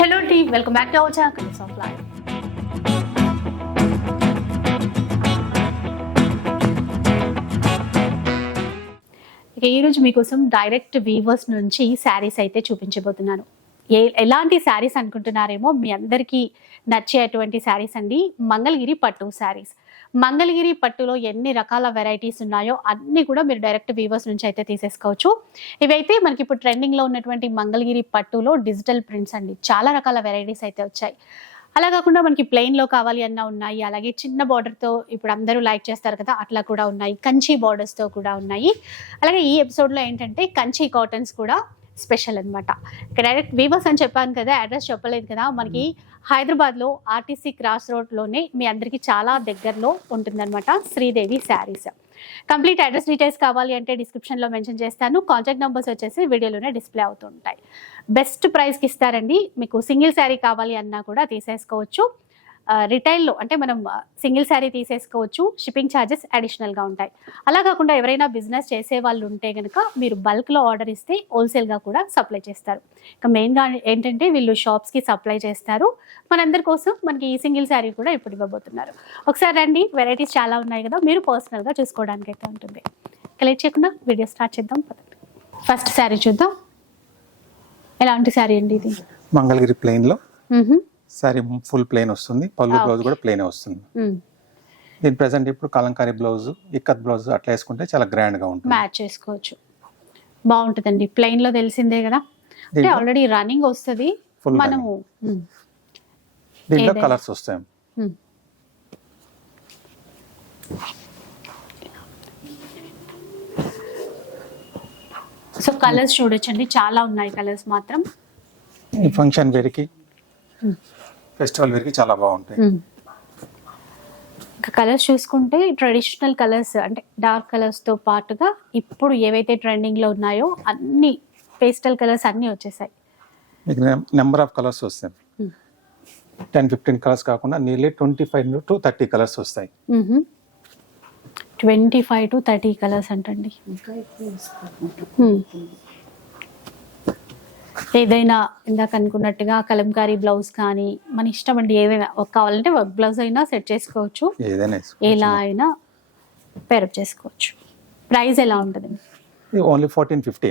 Hello tea welcome back to our channel of life ఇక ఈరోజు మీకోసం డైరెక్ట్ వీవర్స్ నుంచి శారీస్ అయితే చూపించబోతున్నాను. ఏ ఎలాంటి శారీస్ అనుకుంటున్నారేమో మీ అందరికీ నచ్చేటువంటి శారీస్ అండి. మంగళగిరి పట్టు శారీస్ మంగళగిరి పట్టులో ఎన్ని రకాల వెరైటీస్ ఉన్నాయో అన్ని కూడా మీరు డైరెక్ట్ వీవర్స్ నుంచి అయితే తీసేసుకోవచ్చు. ఇవైతే మనకి ఇప్పుడు ట్రెండింగ్లో ఉన్నటువంటి మంగళగిరి పట్టులో డిజిటల్ ప్రింట్స్ అండి. చాలా రకాల వెరైటీస్ అయితే వచ్చాయి. అలా కాకుండా మనకి ప్లెయిన్లో కావాలి అన్న ఉన్నాయి. అలాగే చిన్న బార్డర్తో ఇప్పుడు అందరూ లైక్ చేస్తారు కదా అట్లా కూడా ఉన్నాయి. కంచి బార్డర్స్తో కూడా ఉన్నాయి. అలాగే ఈ ఎపిసోడ్లో ఏంటంటే కంచి కాటన్స్ కూడా స్పెషల్ అనమాట ఇక్కడ డైరెక్ట్ వీవర్స్ అని చెప్పాను కదా అడ్రస్ చెప్పలేదు కదా మనకి హైదరాబాద్లో ఆర్టీసీ క్రాస్ రోడ్లోనే మీ అందరికీ చాలా దగ్గరలో ఉంటుందన్నమాట Sridevi sarees. Complete address details కావాలి అంటే డిస్క్రిప్షన్లో మెన్షన్ చేస్తాను. కాంటాక్ట్ నెంబర్స్ వచ్చేసి వీడియోలోనే డిస్ప్లే అవుతుంటాయి. బెస్ట్ ప్రైస్కి ఇస్తారండి. మీకు సింగిల్ శారీ కావాలి అన్నా కూడా తీసేసుకోవచ్చు. రిటైల్లో అంటే మనం సింగిల్ శారీ తీసేసుకోవచ్చు షిప్పింగ్ ఛార్జెస్ అడిషనల్గా ఉంటాయి. అలా కాకుండా ఎవరైనా బిజినెస్ చేసే వాళ్ళు ఉంటే కనుక మీరు బల్క్లో ఆర్డర్ ఇస్తే హోల్సేల్గా కూడా సప్లై చేస్తారు. ఇక మెయిన్గా ఏంటంటే వీళ్ళు షాప్స్కి సప్లై చేస్తారు. మనందరి కోసం మనకి ఈ సింగిల్ శారీ కూడా ఇప్పుడు ఇవ్వబోతున్నారు. ఒకసారి రండి వెరైటీస్ చాలా ఉన్నాయి కదా మీరు పర్సనల్గా చూసుకోవడానికి అయితే ఉంటుంది. ఇక లేట్ చేయకుండా వీడియో స్టార్ట్ చేద్దాం ఫస్ట్ శారీ చూద్దాం. ఎలాంటి శారీ అండి ఇది? మంగళగిరి ప్లెయిన్లో. మ్హూ. సారీ ఫుల్ ప్లెయిన్ వస్తుంది. పళ్ళు Ah, బ్లౌజ్ కూడా ప్లెయిన్ వస్తుంది. మ్. దీని ప్రెసెంట్ ఇప్పుడు కలంకారీ బ్లౌజ్ ఇక్కత్ బ్లౌజ్ అట్లా వేసుకుంటే చాలా గ్రాండ్గా ఉంటుంది. మ్యాచ్ చేసుకోవచ్చు. బాగుంటుందండి. ప్లెయిన్లో తెలిసిందే కదా. అంటే ఆల్రెడీ రన్నింగ్ వస్తుంది. మనము మ్, దీంట్లో. కలర్స్ వస్తాయి. సో కలర్స్ చూడొచ్చండి. చాలా ఉన్నాయి కలర్స్ మాత్రం. ఈ ఫంక్షన్ వేరికి. Hmm. ఫెస్టివల్ వేరికి చాలా బాగుంటాయి. ఇంకా కలర్స్ చూసుకుంటే ట్రెడిషనల్ కలర్స్ అంటే డార్క్ కలర్స్తో పాటుగా ఇప్పుడు ఏవైతే ట్రెండింగ్లో ఉన్నాయో అన్ని పేస్టల్ కలర్స్ అన్ని వచ్చేసాయి. మీకు నెంబర్ ఆఫ్ కలర్స్ వస్తాయి. టెన్ ఫిఫ్టీన్ కలర్స్ కాకుండా nearly twenty five to thirty colours వస్తాయి. Twenty five to thirty colours అంటండి. ఏదైనా ఇందాక అనుకున్నట్టుగా కలంకారీ బ్లౌజ్ కానీ మన ఇష్టం అండి ఏదైనా ఒక కావాలంటే వర్క్ బ్లౌజ్ అయినా సెట్ చేసుకోవచ్చు. ఏదైనా ఎలా అయినా పేరప్ చేసుకోవచ్చు. ప్రైస్ ఎలా ఉంటుంది? Only fourteen fifty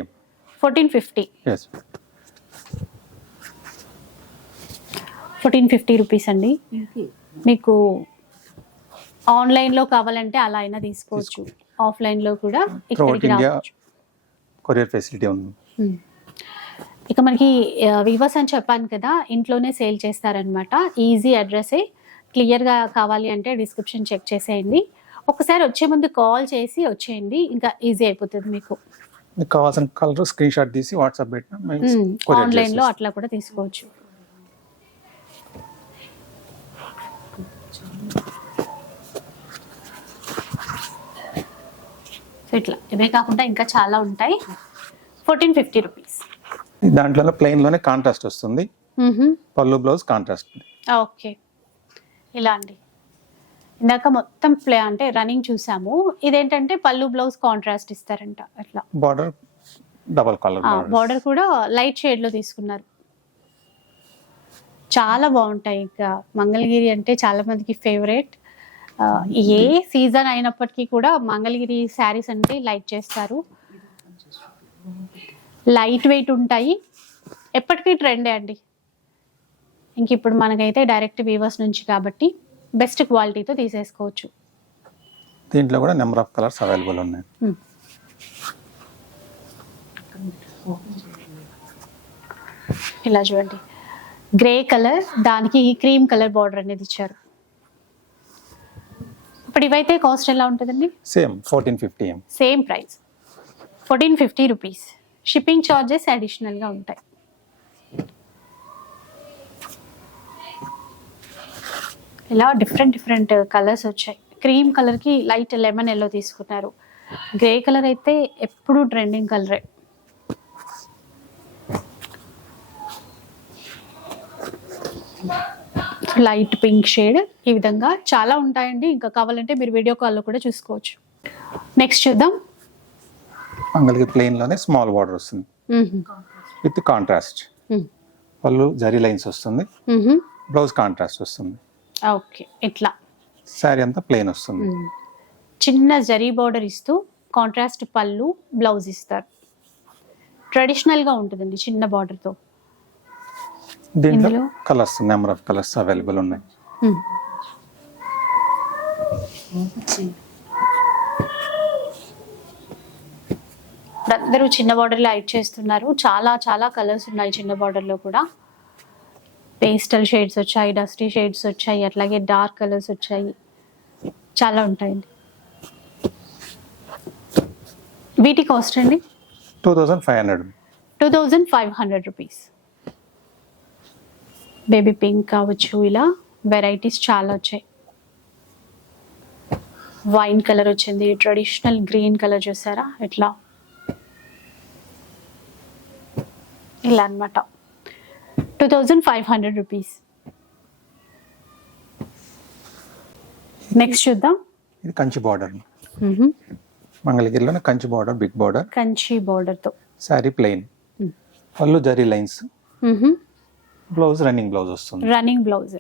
fourteen fifty fourteen fifty rupees అండి. మీకు ఆన్లైన్లో కావాలంటే అలా అయినా తీసుకోవచ్చు. ఆఫ్లైన్లో కూడా ఇక్కడికి రావచ్చు. కొరియర్ ఫెసిలిటీ ఉంది. మ్మ్. ఇక మనకి వివర్స్ అని చెప్పాను కదా ఇంట్లోనే సేల్ చేస్తారనమాట. ఈజీ అడ్రస్సే క్లియర్గా కావాలి అంటే డిస్క్రిప్షన్ చెక్ చేసేయండి. ఒకసారి వచ్చే ముందు కాల్ చేసి వచ్చేయండి. ఇంకా ఈజీ అయిపోతుంది మీకు. మీకు కావాల్సిన కలర్ స్క్రీన్ షాట్ తీసి వాట్సాప్ పెట్టిన ఆన్లైన్లో చేసేస్తాం. అట్లా కూడా తీసుకోవచ్చు. సో ఇట్లా. ఇవే కాకుండా ఇంకా చాలా ఉంటాయి. Fourteen fifty rupees. దాంట్లోనే ప్లెయిన్లోనే కాంట్రాస్ట్ వస్తుంది. పళ్ళు బ్లౌజ్ కాంట్రాస్ట్ ఓకే. ఇలా అండి. ఇందాక మొత్తం ప్లే అంటే రన్నింగ్ చూసాము. ఇదేంటంటే పళ్ళు బ్లౌజ్ కాంట్రాస్ట్ ఇస్తారంట. అట్లా. బార్డర్ డబల్ కలర్ బార్డర్ కూడా లైట్ షేడ్లో తీసుకున్నారు. చాలా బాగుంటాయి ఇంకా. మంగళగిరి అంటే చాలా మందికి ఫేవరెట్ ఏ సీజన్ అయినప్పటికీ కూడా మంగళగిరి శారీస్ అంటే లైక్ చేస్తారు. లైట్ వెయిట్ ఉంటాయి. ఎప్పటికీ ట్రెండే అండి. ఇంక ఇప్పుడు మనకైతే డైరెక్ట్ వీవర్స్ నుంచి కాబట్టి బెస్ట్ క్వాలిటీతో తీసేసుకోవచ్చు. దీంట్లో కూడా నెంబర్ ఆఫ్ కలర్స్ అవైలబుల్ ఉన్నాయి. ఇలా చూడండి. గ్రే కలర్ దానికి క్రీమ్ కలర్ బార్డర్ అనేది ఇచ్చారు. ఇప్పుడు ఇవైతే కాస్ట్ ఎలా ఉంటుందండి? Same fourteen fifty same price. Fourteen fifty rupees. Shipping charges అడిషనల్గా ఉంటాయి. ఇలా డిఫరెంట్ డిఫరెంట్ కలర్స్ వచ్చాయి. క్రీమ్ కలర్కి లైట్ లెమన్ ఎల్లో తీసుకున్నారు. గ్రే కలర్ అయితే ఎప్పుడు ట్రెండింగ్ కలరే. లైట్ పింక్ షేడ్ ఈ విధంగా చాలా ఉంటాయండి. ఇంకా కావాలంటే మీరు వీడియో కాల్లో కూడా చూసుకోవచ్చు. నెక్స్ట్ చూద్దాం. మంగళగిరి ప్లెయిన్లోనే స్మాల్ బార్డర్ వస్తుంది. With contrast. పళ్ళు జరీ లైన్స్ వస్తుంది. బ్లౌజ్ కాంట్రాస్ట్ వస్తుంది ఓకే ఇట్లా శారీ అంతా ప్లెయిన్ వస్తుంది. చిన్న జరీ బార్డర్ ఇస్తూ కాంట్రాస్ట్ పళ్ళు బ్లౌజ్ ఇస్తారు ట్రెడిషనల్గా ఉంటుందండి చిన్న బార్డర్తో దీంట్లో? Colours number of colours available ఉన్నాయి అందరూ చిన్న బార్డర్ లైట్ చేస్తున్నారు. చాలా చాలా కలర్స్ ఉన్నాయి చిన్న border లో కూడా. పేస్టల్ షేడ్స్ వచ్చాయి డస్టీ షేడ్స్ వచ్చాయి అట్లాగే డార్క్ కలర్స్ వచ్చాయి. చాలా ఉంటాయండి. వీటి కాస్ట్ అండి? Two thousand five hundred two thousand five hundred rupees baby pink కావచ్చు ఇలా వెరైటీస్ చాలా వచ్చాయి. వైన్ కలర్ వచ్చింది ట్రెడిషనల్ గ్రీన్ కలర్ చూసారా? ఇట్లా ఇలా అన్నమాట two thousand five hundred rupees next చూద్దాం. ఇది Kanchi border. మంగళగిరిలోనే Kanchi border big border Kanchi బార్డర్తో శారీ ప్లెయిన్ పళ్ళు zari lines. Blouse running blouse వస్తుంది. రన్నింగ్ బ్లౌజ్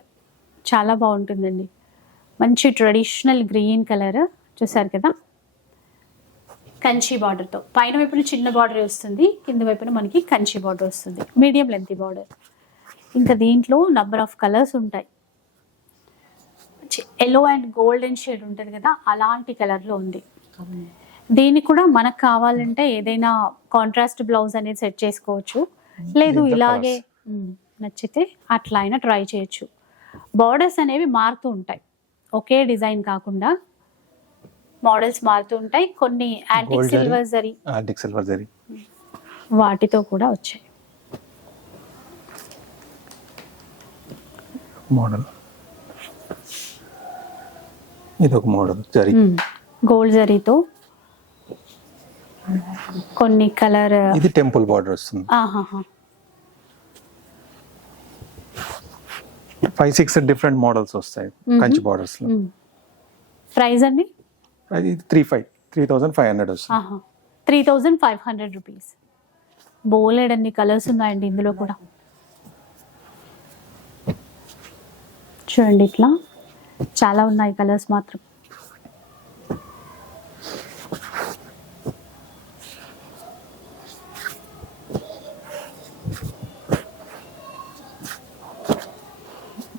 చాలా బాగుంటుందండి. మంచి ట్రెడిషనల్ గ్రీన్ కలర్ చూసారు కదా? కంచి బార్డర్తో పైన వైపున చిన్న బార్డర్ వస్తుంది కింద వైపున మనకి కంచి బార్డర్ వస్తుంది. మీడియం లెంత్ బార్డర్ ఇంకా దీంట్లో నంబర్ ఆఫ్ కలర్స్ ఉంటాయి. ఎల్లో అండ్ గోల్డెన్ షేడ్ ఉంటుంది కదా అలాంటి కలర్లో ఉంది. దీనికి కూడా మనకు కావాలంటే ఏదైనా కాంట్రాస్ట్ బ్లౌజ్ అనేది సెట్ చేసుకోవచ్చు. లేదు ఇలాగే నచ్చితే అట్లా అయినా ట్రై చేయొచ్చు. బార్డర్స్ అనేవి మారుతూ ఉంటాయి. ఒకే డిజైన్ కాకుండా మోడల్స్ మారుతూ ఉంటాయి. కొన్ని యాంటిక్. సిల్వర్ జరీ ఆర్టిక్ సిల్వర్ జరీ వాటితో కూడా వచ్చాయి. మోడల్. ఇది ఒక మోడల్ జరీ. గోల్డ్ జరీతో. కొన్ని కలర్ ఇది టెంపుల్ బార్డర్ వస్తుంది. ఫైవ్ సిక్స్ డిఫరెంట్ మోడల్స్ వస్తాయి. కంచి బార్డర్స్లో. ప్రైస్ అండి? అది three five three thousand five hundred వస్తుంది. Three thousand five hundred rupees బోలెడ్ అన్ని కలర్స్ ఉన్నాయండి ఇందులో కూడా. చూడండి ఇట్లా. చాలా ఉన్నాయి కలర్స్ మాత్రం.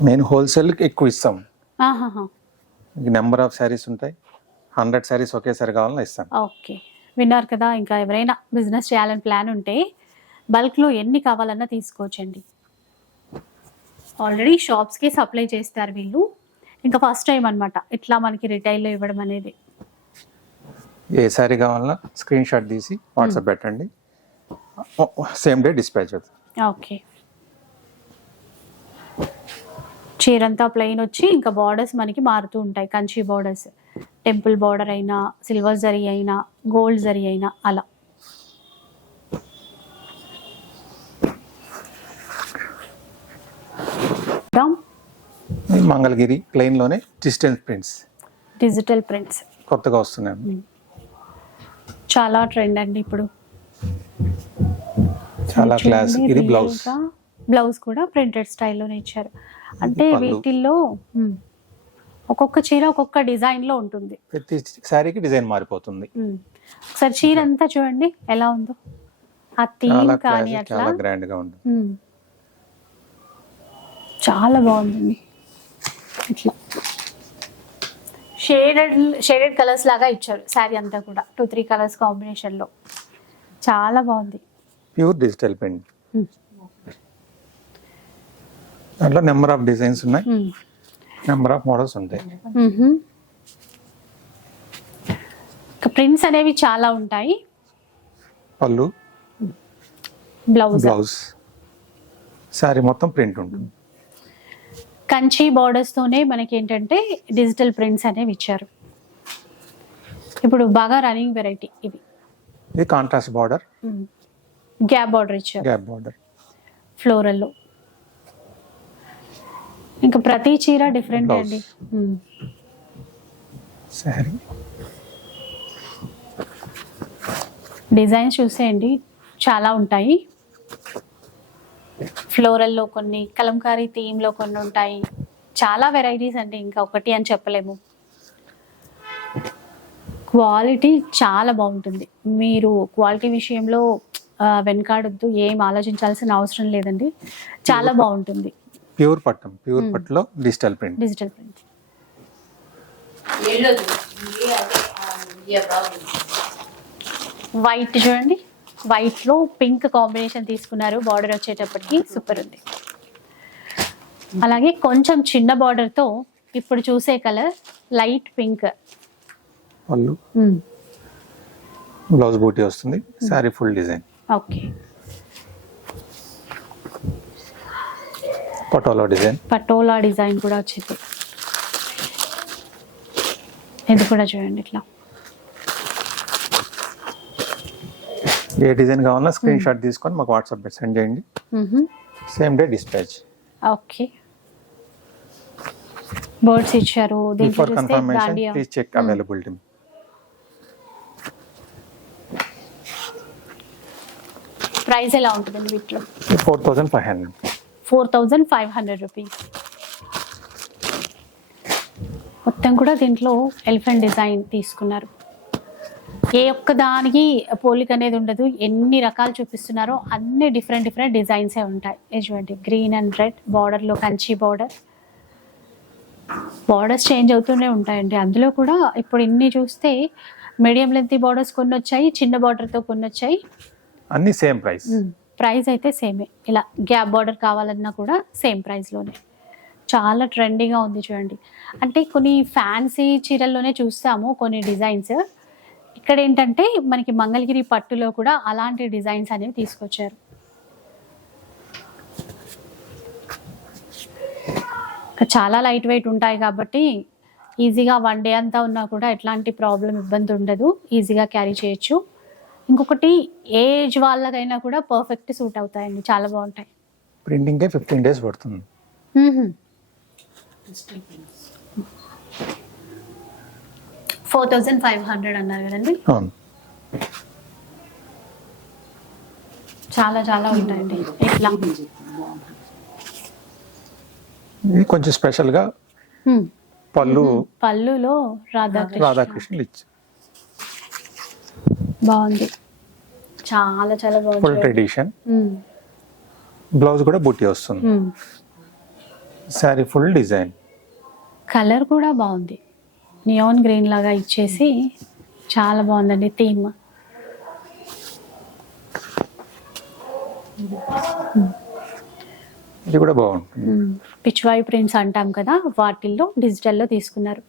మేము హోల్సేల్ ఎక్కువ ఇస్తాం. నెంబర్ ఆఫ్ శారీస్ ఉంటాయి. హండ్రెడ్ శారీస్ ఒకేసారి కావాలని ఇస్తాం ఓకే. విన్నారు కదా ఇంకా ఎవరైనా బిజినెస్ చేయాలని ప్లాన్ ఉంటే బల్క్లో ఎన్ని కావాలన్నా తీసుకోవచ్చండి. ఆల్రెడీ షాప్స్కి సప్లై చేస్తారు వీళ్ళు. ఇంకా ఫస్ట్ టైం అన్నమాట ఇట్లా మనకి రిటైల్లో ఇవ్వడం అనేది. ఏ శారీ కావాలన్నా స్క్రీన్ షాట్ తీసి వాట్సాప్ పెట్టండి. సేమ్ డే డిస్పాచ్ అవుతుంది. ఓకే. చీరంతా ప్లెయిన్ వచ్చి ఇంకా బార్డర్స్ మనకి మారుతూ ఉంటాయి కంచి బార్డర్స్ టెంపుల్ బార్డర్ అయినా సిల్వర్ జరీ అయినా గోల్డ్ జరీ అయినా అలా. మంగళగిరి ప్లెయిన్లోనే డిస్టెన్స్ ప్రింట్స్ డిజిటల్ ప్రింట్స్ కొత్తగా వస్తున్నాయి. చాలా ట్రెండ్ అండి ఇప్పుడు. చాలా క్లాస్ ఇది బ్లౌజ్ బ్లౌజ్ కూడా ప్రింటెడ్ స్టైల్లోనే ఇచ్చారు. అంటే. వీటిల్లో ఒక్కొక్క చీర ఒక్కొక్క డిజైన్లో ఉంటుంది. ప్రతి శారీకి డిజైన్ మారిపోతుంది. ఒకసారి చీర అంతా చూడండి ఎలా ఉందో. ఆ థీమ్ కానీ అట్లా. చాలా గ్రాండ్గా ఉంటుంది మ్. చాలా బాగుందండి ఇట్లా. షేడెడ్ షేడెడ్ కలర్స్ లాగా ఇచ్చారు శారీ అంతా కూడా. టూ త్రీ కలర్స్ కాంబినేషన్లో. చాలా బాగుంది. Pure digital print. మ్. దాంట్లో నెంబర్ ఆఫ్ డిజైన్స్ ఉన్నాయి. నెంబర్ ఆఫ్ మోడల్స్ ఉంటాయి ప్రింట్స్ అనేవి చాలా ఉంటాయి. పళ్ళు బ్లౌజ్ బ్లౌజ్ శారీ మొత్తం ప్రింట్ ఉంటుంది. కంచి బార్డర్స్ తోనే మనకి ఏంటంటే డిజిటల్ ప్రింట్స్ అనేవి ఇచ్చారు. ఇప్పుడు బాగా రన్నింగ్ వెరైటీ ఇవి. ఇది కాంట్రాస్ట్ బార్డర్ గ్యాప్ బార్డర్ ఇచ్చారు. గ్యాప్ బార్డర్ ఫ్లోరల్లో ఇంకా ప్రతి చీర డిఫరెంట్. అండి. శారీ. డిజైన్స్ చూసేయండి. చాలా ఉంటాయి. ఫ్లోరల్లో కొన్ని కలంకారీ థీమ్లో కొన్ని ఉంటాయి. చాలా వెరైటీస్ అండి ఇంకా ఒకటి అని చెప్పలేము. క్వాలిటీ చాలా బాగుంటుంది. మీరు క్వాలిటీ విషయంలో వెనకాడొద్దు ఏం ఆలోచించాల్సిన అవసరం లేదండి. చాలా బాగుంటుంది. ప్యూర్ పట్టం ప్యూర్ పట్టులో digital print. Digital print. White చూడండి. వైట్లో పింక్ కాంబినేషన్ తీసుకున్నారు. బార్డర్ వచ్చేటప్పటికి సూపర్ ఉంది. అలాగే కొంచెం చిన్న బార్డర్తో ఇప్పుడు చూసే కలర్ లైట్ పింక్. వాళ్ళు బ్లౌజ్ బూటీ వస్తుంది. Saree full design. Okay. Patola design Patola design కూడా వచ్చింది. ఇది కూడా చూడండి ఇట్లా. ఏ డిజైన్ కావాలన్నా స్క్రీన్ షాట్ తీసుకొని మాకు వాట్సాప్ సెండ్ చేయండి. Same day dispatch okay birds ఇచ్చారు. చూస్తే confirmation please check availability price ఎలా ఉంటుందండి వీటిలో? Four thousand five hundred four thousand five hundred rupees. మొత్తం కూడా దీంట్లో ఎలిఫెంట్ డిజైన్ తీసుకున్నారు. ఏ ఒక్క దానికి పోలిక అనేది ఉండదు. ఎన్ని రకాలు చూపిస్తున్నారో అన్ని డిఫరెంట్ డిఫరెంట్ డిజైన్సే ఉంటాయి. చూడండి గ్రీన్ అండ్ రెడ్ బార్డర్లో కంచి బార్డర్ బార్డర్స్ చేంజ్ అవుతూనే ఉంటాయండి. అందులో కూడా ఇప్పుడు ఇన్ని చూస్తే మీడియం లెంత్ బార్డర్స్ కొన్ని వచ్చాయి చిన్న బార్డర్తో కొన్ని వచ్చాయి అన్ని సేమ్ ప్రైస్ ప్రైస్ అయితే సేమే. ఇలా గ్యాప్ బార్డర్ కావాలన్నా కూడా సేమ్ ప్రైస్లోనే. చాలా ట్రెండీగా ఉంది చూడండి. అంటే కొన్ని ఫ్యాన్సీ చీరల్లోనే చూస్తాము కొన్ని డిజైన్స్. ఇక్కడ ఏంటంటే మనకి మంగళగిరి పట్టులో కూడా అలాంటి డిజైన్స్ అనేవి తీసుకొచ్చారు. చాలా లైట్ వెయిట్ ఉంటాయి కాబట్టి ఈజీగా వన్ డే అంతా ఉన్నా కూడా ఎట్లాంటి ప్రాబ్లం ఇబ్బంది ఉండదు. ఈజీగా క్యారీ చేయొచ్చు. ఇంకొకటి ఏజ్ వాళ్ళకైనా కూడా పర్ఫెక్ట్ సూట్ అవుతాయండి. చాలా బాగుంటాయి. ప్రింటింగ్కే ఫిఫ్టీన్ డేస్ పడుతుంది. ఫోర్ థౌజండ్ ఫైవ్ హండ్రెడ్ అన్నారు కదండి? చాలా చాలా ఉంటాయండి. ఇట్లా కొంచెం స్పెషల్గా. పళ్ళు పళ్ళులో రాధాకృష్ణ. రాధాకృష్ణులు ఇచ్చి బాగుంది. చాలా చాలా ఫుల్ బాగుంది ట్రెడిషన్. బ్లౌజ్ కూడా బుట్టి వస్తుంది. శారీ ఫుల్ డిజైన్ కలర్ కూడా బాగుంది. నియాన్ గ్రీన్ లాగా ఇచ్చేసి చాలా బాగుందండి థీమ్. ఇది కూడా బాగుంటుంది. పిచ్వాయి ప్రింట్స్ అంటాం కదా వాటిల్లో డిజిటల్లో తీసుకున్నారు.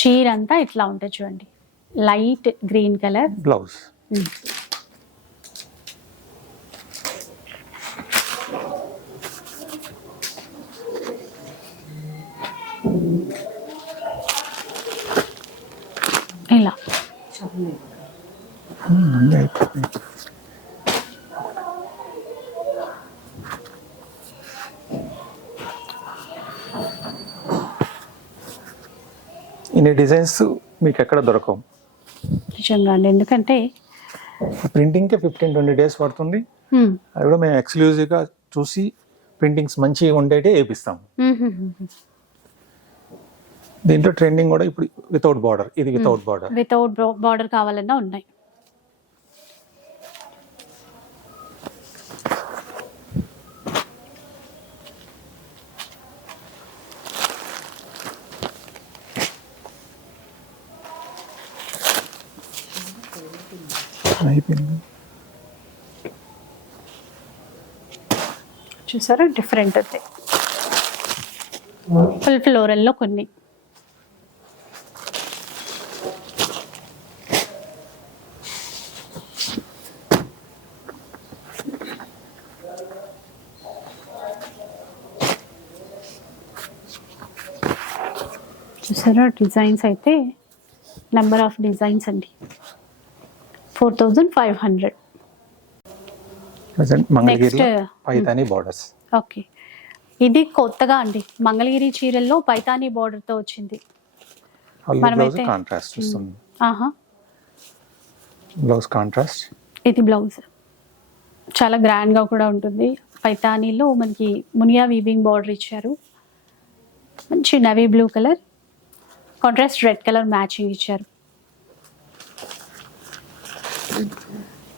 చీర అంతా ఇట్లా ఉంటుంది చూడండి. Light green colour. బ్లౌజ్. ఇలా. ఇన్ని డిజైన్స్ మీకు ఎక్కడ దొరకవు? నిజంగా అండి. ఎందుకంటే ప్రింటింగ్కే ఫిఫ్టీన్ ట్వంటీ డేస్ పడుతుంది. అది కూడా మేము ఎక్స్క్లూజివ్గా చూసి ప్రింటింగ్స్ మంచిగా ఉండేటే వేపిస్తాం. దీంట్లో ట్రెండింగ్ కూడా ఇప్పుడు వితౌట్ బార్డర్ ఇది వితౌట్ బార్డర్ వితౌట్ బార్డర్ కావాలన్నా ఉన్నాయి. చూసారా డిఫరెంట్ ఉంది ఫుల్ ఫ్లోరల్లో కొన్ని. చూసారా? డిజైన్స్ అయితే నెంబర్ ఆఫ్ డిజైన్స్ అండి. Four thousand five hundred present మంగళగిరిలో Next. Paithani borders okay. ఇది కొత్తగా అండి. మంగళగిరి చీరల్లో పైతానీ border తో వచ్చింది. మనమైతే- కాంట్రాస్ట్ వస్తుంది. ఆహా. బ్లౌజ్ కాంట్రాస్ట్ ఇది బ్లౌజ్ చాలా గ్రాండ్గా కూడా ఉంటుంది. పైతానీలో మనకి మునియా వీవింగ్ బార్డర్ ఇచ్చారు. మంచి navy blue colour contrast red colour matching ఇచ్చారు.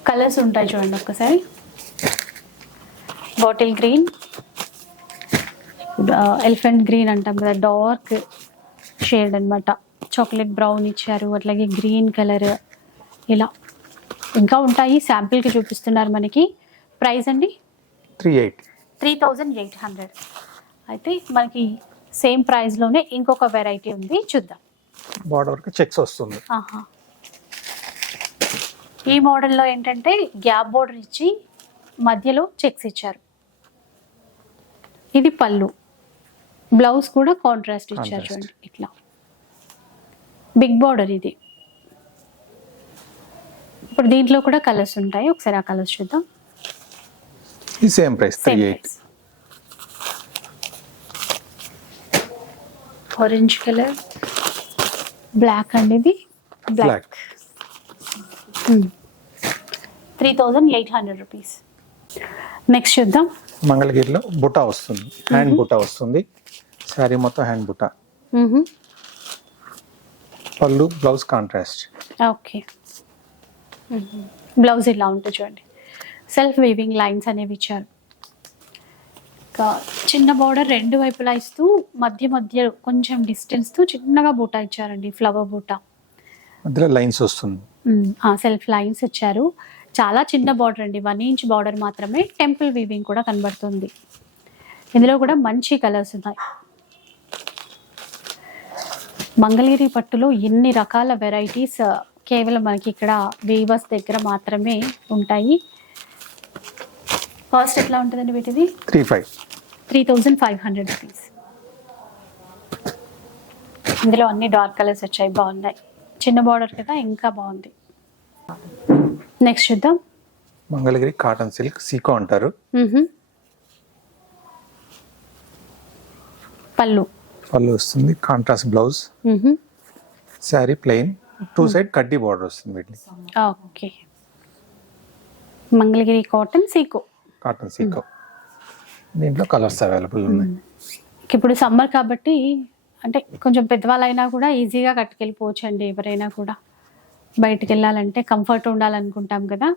కలర్స్ ఉంటాయి చూడండి ఒక్కసారి. బాటిల్ గ్రీన్ ఎలిఫెంట్ గ్రీన్ అంటాం కదా డార్క్ షేడ్ అన్నమాట. చాక్లెట్ బ్రౌన్ ఇచ్చారు అట్లాగే గ్రీన్ కలర్ ఇలా. ఇంకా ఉంటాయి శాంపిల్కి చూపిస్తున్నారు మనకి. ప్రైస్ అండి? Three eight. Three thousand eight hundred. అయితే మనకి సేమ్ ప్రైస్లోనే ఇంకొక వెరైటీ ఉంది చూద్దాం. బార్డర్ వరకు చెక్స్ వస్తుంది. ఆహా. ఈ మోడల్లో ఏంటంటే గ్యాప్ బోర్డర్ ఇచ్చి మధ్యలో చెక్స్ ఇచ్చారు. ఇది పళ్ళు. బ్లౌజ్ కూడా కాంట్రాస్ట్ ఇచ్చారు. చూడండి ఇట్లా. బిగ్ బార్డర్ ఇది. ఇప్పుడు దీంట్లో కూడా కలర్స్ ఉంటాయి. ఒకసారి ఆ కలర్స్ చూద్దాం. Same price orange colour black అండి ఇది black black three thousand eight hundred rupees next చూద్దాం. మంగళగిరిలో బుటా వస్తుంది. హ్యాండ్ బుటా వస్తుంది. శారీ మొత్తం హ్యాండ్ బుటా. పళ్ళు బ్లౌజ్ కాంట్రాస్ట్. ఓకే. బ్లౌజ్ ఇలా ఉంటుంది చూడండి. సెల్ఫ్ వీవింగ్ లైన్స్ అనేవి ఇచ్చారు. ఇంకా చిన్న బార్డర్ రెండు వైపులా ఇస్తూ మధ్య మధ్య కొంచెం డిస్టెన్స్తో చిన్నగా బూటా ఇచ్చారండి ఫ్లవర్ బూటా. మధ్యలో లైన్స్ వస్తుంది. సెల్ఫ్ లైన్స్ ఇచ్చారు. చాలా చిన్న బార్డర్ అండి. వన్ ఇంచ్ బార్డర్ మాత్రమే టెంపుల్ వీవింగ్ కూడా కనబడుతుంది. ఇందులో కూడా మంచి కలర్స్ ఉన్నాయి. మంగళగిరి పట్టులో ఎన్ని రకాల వెరైటీస్ కేవలం మనకి ఇక్కడ వీవర్స్ దగ్గర మాత్రమే ఉంటాయి. కాస్ట్ ఎట్లా ఉంటుందండి వీటిది? Three five three thousand five hundred rupees ఇందులో అన్ని డార్క్ కలర్స్ వచ్చాయి బాగున్నాయి. చిన్న బార్డర్ కదా ఇంకా బాగుంది. నెక్స్ట్ చూద్దాం. మంగళగిరి కాటన్ సిల్క్ సీకో అంటారు. పళ్ళు. పళ్ళు వస్తుంది. Contrast blouse. Saree plain. Two side కడ్డీ బార్డర్ వస్తుంది వీటిని. ఓకే. మంగళగిరి కాటన్ సీకో. కాటన్ సీకో. దీంట్లో కలర్స్ అవైలబుల్ ఉన్నాయి. ఇప్పుడు సమ్మర్ కాబట్టి అంటే కొంచెం పెద్దవాళ్ళైనా కూడా ఈజీగా కట్టుకెళ్ళిపోవచ్చు అండి ఎవరైనా కూడా. బయటికి వెళ్ళాలంటే కంఫర్ట్ ఉండాలనుకుంటాం కదా.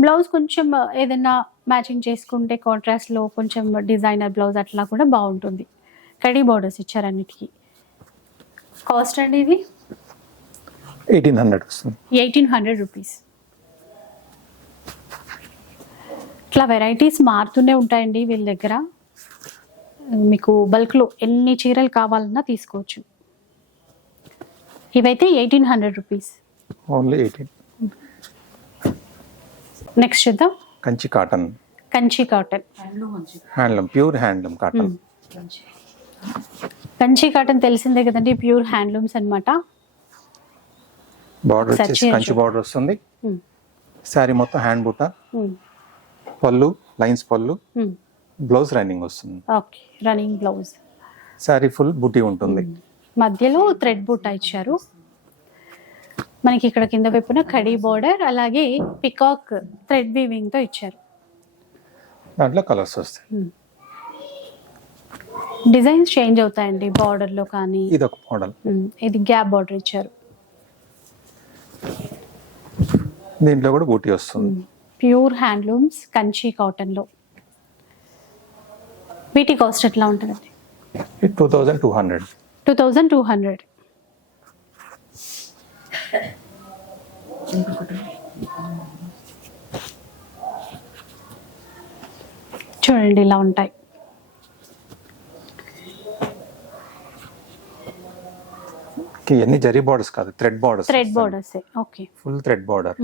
బ్లౌజ్ కొంచెం ఏదైనా మ్యాచింగ్ చేసుకుంటే కాంట్రాస్ట్లో కొంచెం డిజైనర్ బ్లౌజ్ అట్లా కూడా బాగుంటుంది. కడీ బార్డర్స్ ఇచ్చారు అన్నిటికీ. కాస్ట్ అండి ఇది? ఎయిటీన్ హండ్రెడ్ వస్తుంది. ఎయిటీన్ హండ్రెడ్ రూపీస్ ఇట్లా వెరైటీస్ మారుతూనే ఉంటాయండి వీళ్ళ దగ్గర. మీకు బల్క్లో ఎన్ని చీరలు కావాలన్నా తీసుకోవచ్చు. ఇవైతే eighteen hundred rupees only eighteen. Next చూద్దాం. Kanchi cotton. Kanchi cotton. Handloom pure handloom cotton Kanchi cotton తెలిసిందే కదండి ప్యూర్ హ్యాండ్లూమ్స్ అనమాట బార్డర్ వచ్చేసి కంచి. బార్డర్ వస్తుంది. శారీ మొత్తం హ్యాండ్ బుట్ట పళ్ళు లైన్స్ పళ్ళు. బ్లౌజ్ రన్నింగ్ వస్తుంది. Okay running blouse saree full బుటీ ఉంటుంది. మధ్యలో థ్రెడ్ బుట్ట ఇచ్చారు. మనకి ఇక్కడ కింద వైపున కడీ బోర్డర్ అలాగే పికాక్ థ్రెడ్ వీవింగ్తో ఇచ్చారు. దాంట్లో కలర్స్ వస్తాయి. డిజైన్స్ చేంజ్ అవుతాయండి border లో కానీ. ఇది ఒక మోడల్ ఇది గ్యాప్ బార్డర్ ఇచ్చారు. దీంట్లో కూడా బూటీ వస్తుంది. ప్యూర్ హ్యాండ్లూమ్స్ కంచి కాటన్లో. వీటి కాస్ట్ ఎట్లా ఉంటుందండి? Two thousand two hundred two thousand two hundred చూడండి ఇలా ఉంటాయి. ఇవన్నీ జరీ బార్డర్స్ కాదు thread borders thread borders okay. Full thread border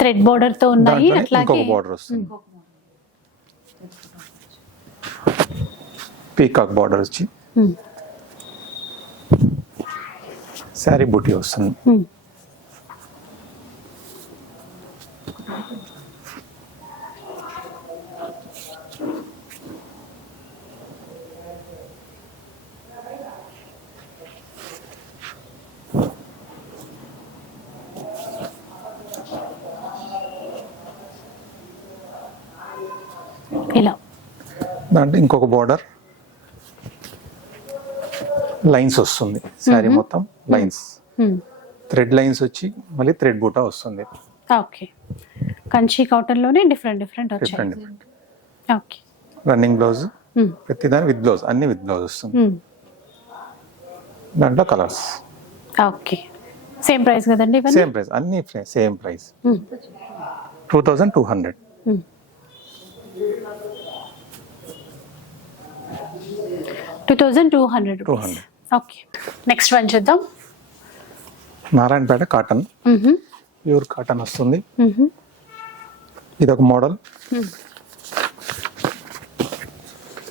thread బార్డర్తో ఉన్నాయి అట్లాగే ఇంకొక బార్డర్ వస్తుంది. పీకాక్ బార్డర్ వచ్చి శారీ బుట్టి వస్తుంది. దాంట్లో ఇంకొక బార్డర్. లైన్స్ వస్తుంది శారీ మొత్తం లైన్స్. థ్రెడ్ లైన్స్ వచ్చి మళ్ళీ థ్రెడ్ బూటా వస్తుంది. ఓకే. కంచి కాటన్లోనే డిఫరెంట్ డిఫరెంట్ వచ్చాయి. Different different. Okay. Running blouse ప్రతి దాని విత్ బ్లౌజ్ అన్ని విత్ బ్లౌజ్ వస్తుంది. దాంట్లో కలర్స్. ఓకే. సేమ్ ప్రైస్ కదండి సేమ్ ప్రైస్ అన్ని same price. Two thousand two hundred. Two thousand two hundred 200. Okay. Next one చూద్దాం. నారాయణపేట కాటన్. ప్యూర్ కాటన్ వస్తుంది. ఇది ఒక మోడల్.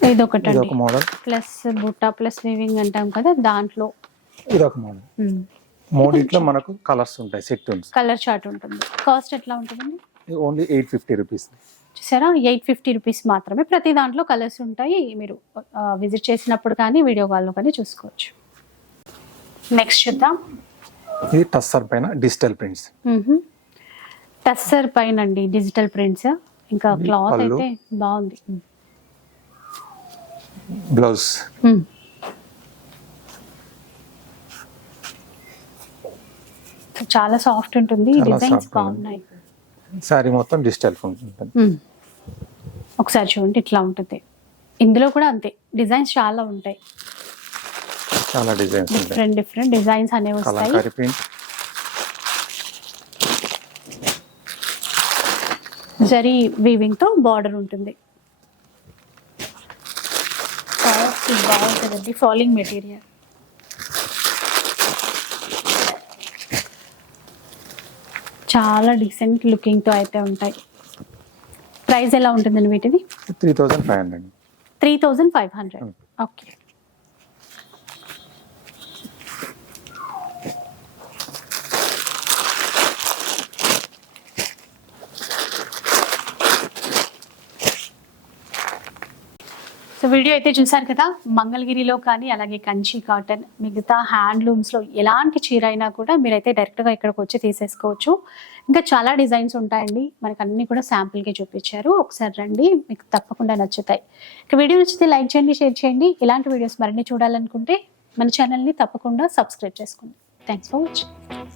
ఇది ఇది ఒకటండి ఒక మోడల్. ప్లస్ బుట్ట ప్లస్ వీవింగ్ అంటాం కదా దాంట్లో. ఇది ఒక మోడల్ మూడిట్లో మనకు కలర్స్ ఉంటాయి సెట్ ఉంటుంది కలర్ చార్ట్ ఉంటుంది. కాస్ట్ ఎట్లా ఉంటుందండి? ఓన్లీ ఎయిట్ ఫిఫ్టీ రూపీస్ చూసారా? ఎయిట్ ఫిఫ్టీ రూపీస్ మాత్రమే ప్రతి దాంట్లో కలర్స్ ఉంటాయి. మీరు విజిట్ చేసినప్పుడు కానీ వీడియో కాల్లో కానీ చూసుకోవచ్చు. నెక్స్ట్ చూద్దాం. ఇది టస్సర్ పైన డిజిటల్ ప్రింట్స్. టస్సర్ పైన అండి డిజిటల్ ప్రింట్స్. ఇంకా క్లాత్. అయితే బాగుంది. బ్లౌజ్. చాలా సాఫ్ట్ ఉంటుంది. డిజైన్స్ బాగున్నాయి. శారీ మొత్తం డిజిటల్ ఉంటుంది. ఒకసారి చూడండి ఇట్లా ఉంటుంది. ఇందులో కూడా అంతే. డిజైన్స్ చాలా ఉంటాయి. చాలా డిజైన్స్ డిఫరెంట్ డిఫరెంట్ డిజైన్స్ అనేవి వస్తాయి. జరీ వీవింగ్తో బార్డర్ ఉంటుంది బాగుంటుందండి. ఫాలింగ్ మెటీరియల్ చాలా డీసెంట్ లుకింగ్తో అయితే ఉంటాయి. ప్రైస్ ఎలా ఉంటుందండి వీటిది? Three thousand five hundred. Three thousand five hundred. Hmm. Okay. So video అయితే చూసారు కదా మంగళగిరిలో కానీ అలాగే కంచి కాటన్ మిగతా హ్యాండ్లూమ్స్లో ఎలాంటి చీర అయినా కూడా మీరైతే డైరెక్ట్గా ఇక్కడికి వచ్చి తీసేసుకోవచ్చు. ఇంకా చాలా డిజైన్స్ ఉంటాయండి. మనకు అన్ని కూడా శాంపుల్గా చూపించారు. ఒకసారి రండి మీకు తప్పకుండా నచ్చుతాయి. ఇక వీడియో నచ్చితే లైక్ చేయండి షేర్ చేయండి. ఇలాంటి వీడియోస్ మరిన్ని చూడాలనుకుంటే మన ఛానల్ని తప్పకుండా సబ్స్క్రైబ్ చేసుకోండి. Thanks for watching